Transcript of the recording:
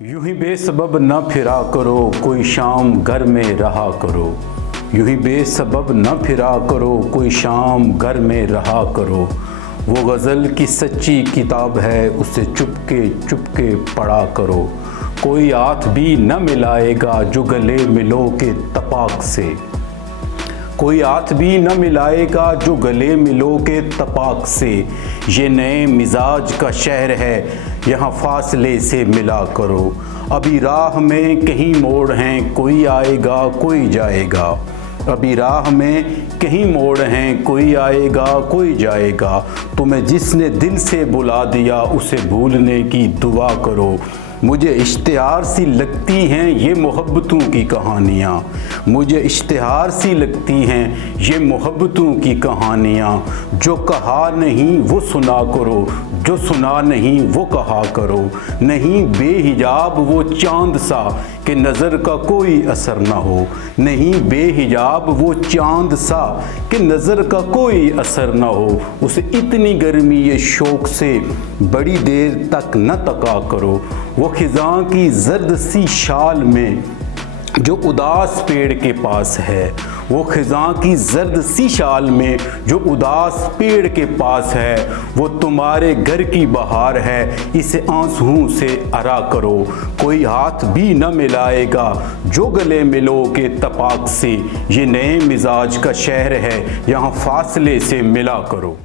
यूं ही बेसबब न फिरा करो, कोई शाम घर में रहा करो। यूं ही बेसबब न फिरा करो, कोई शाम घर में रहा करो। वो गज़ल की सच्ची किताब है, उसे चुपके चुपके पढ़ा करो। कोई हाथ भी न मिलाएगा जो गले मिलोगे तपाक से। कोई हाथ भी न मिलाएगा जो गले मिलोगे तपाक से। ये नए मिजाज का शहर है, यहाँ फासले से मिला करो। अभी राह में कहीं मोड़ हैं, कोई आएगा कोई जाएगा। अभी राह में कहीं मोड़ हैं, कोई आएगा कोई जाएगा। तुम्हें जिसने दिल से बुला दिया, उसे भूलने की दुआ करो। मुझे इश्तिहार सी लगती हैं ये मोहब्बतों की कहानियाँ। मुझे इश्तिहार सी लगती हैं ये मोहब्बतों की कहानियाँ। जो कहा नहीं वो सुना करो, जो सुना नहीं वो कहा करो। नहीं बेहिजाब वो चांद सा कि नज़र का कोई असर ना हो। नहीं बेहिजाब वो चांद सा कि नज़र का कोई असर ना हो। उसे इतनी गर्मी ये शौक़ से बड़ी देर तक न तका करो। वो खिज़ां की जर्द सी शाल में जो उदास पेड़ के पास है। वो खिज़ां की जर्द सी शाल में जो उदास पेड़ के पास है। वो तुम्हारे घर की बहार है, इसे आंसुओं से अरा करो। कोई हाथ भी न मिलाएगा जो गले मिलोगे तपाक से। ये नए मिजाज का शहर है, यहाँ फासले से मिला करो।